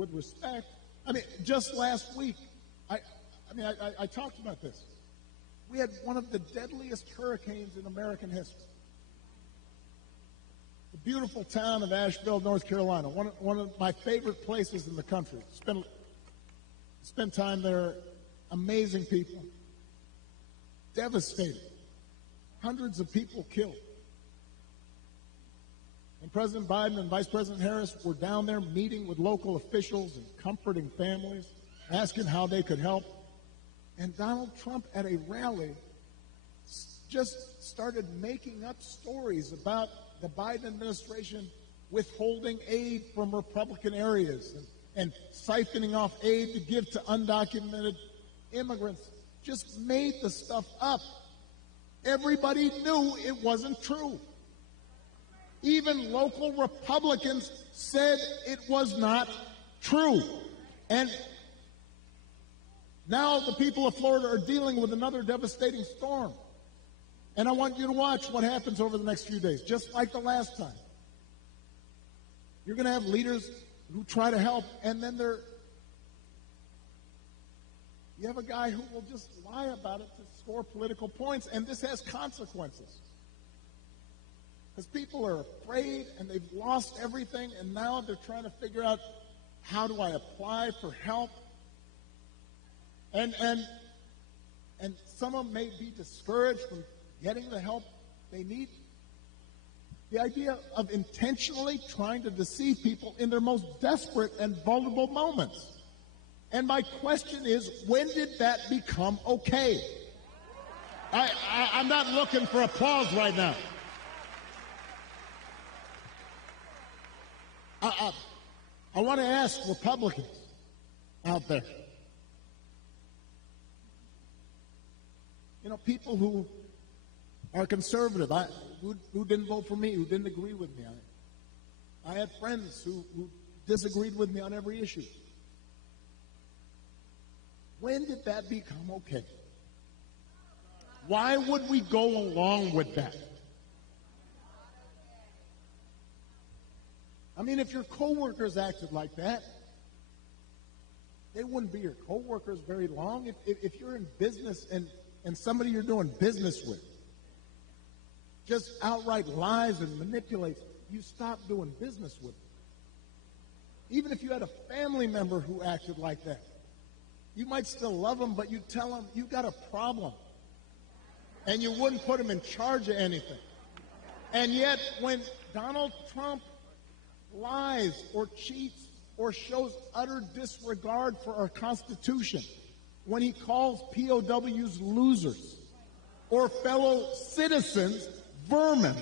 with respect. I mean, just last week, I talked about this. We had one of the deadliest hurricanes in American history. The beautiful town of Asheville, North Carolina, one of my favorite places in the country. Spent time there, amazing people. Devastated. Hundreds of people killed. And President Biden and Vice President Harris were down there meeting with local officials and comforting families, asking how they could help. And Donald Trump at a rally just started making up stories about the Biden administration withholding aid from Republican areas and siphoning off aid to give to undocumented immigrants. Just made the stuff up. Everybody knew it wasn't true. Even local Republicans said it was not true. And now the people of Florida are dealing with another devastating storm. And I want you to watch what happens over the next few days, just like the last time. You're going to have leaders who try to help, and then you have a guy who will just lie about it to score political points, and this has consequences. Because people are afraid, and they've lost everything, and now they're trying to figure out, how do I apply for help? And some of them may be discouraged from getting the help they need. The idea of intentionally trying to deceive people in their most desperate and vulnerable moments. And my question is, when did that become okay? I'm not looking for applause right now. I want to ask Republicans out there, people who are conservative, who didn't vote for me, who didn't agree with me. I had friends who disagreed with me on every issue. When did that become okay? Why would we go along with that? I mean, if your coworkers acted like that, they wouldn't be your coworkers very long. If you're in business and somebody you're doing business with just outright lies and manipulates, you stop doing business with them. Even if you had a family member who acted like that, you might still love them, but you tell them you got a problem. And you wouldn't put them in charge of anything. And yet, when Donald Trump lies or cheats or shows utter disregard for our Constitution, when he calls POWs losers or fellow citizens vermin,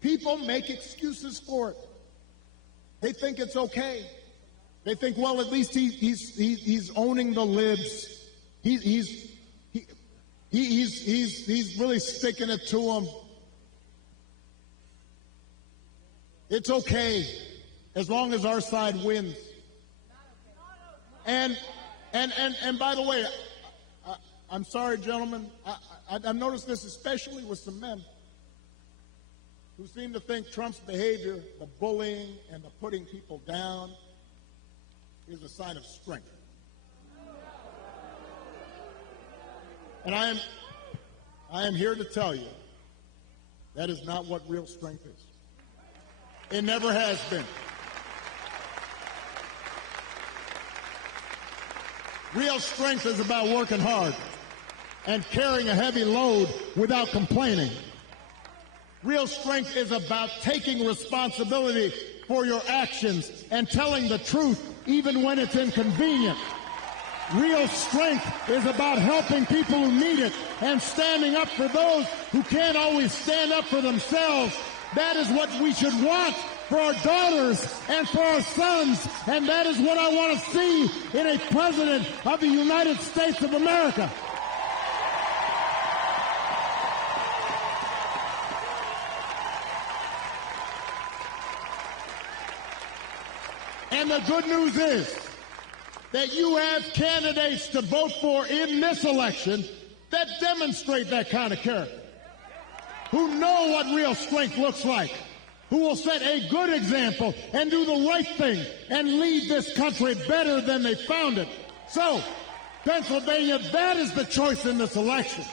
people make excuses for it. They think it's okay. They think, well, at least he's owning the libs. He's really sticking it to them. It's okay as long as our side wins. And by the way, I'm sorry, gentlemen, I've noticed this especially with some men who seem to think Trump's behavior, the bullying and the putting people down, is a sign of strength. And I am here to tell you that is not what real strength is. It never has been. Real strength is about working hard and carrying a heavy load without complaining. Real strength is about taking responsibility for your actions and telling the truth even when it's inconvenient. Real strength is about helping people who need it and standing up for those who can't always stand up for themselves. That is what we should want for our daughters and for our sons, and that is what I want to see in a president of the United States of America. And the good news is that you have candidates to vote for in this election that demonstrate that kind of character, who know what real strength looks like, who will set a good example and do the right thing and lead this country better than they found it. So, Pennsylvania, that is the choice in this election.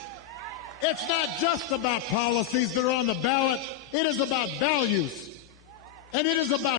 It's not just about policies that are on the ballot. It is about values. And it is about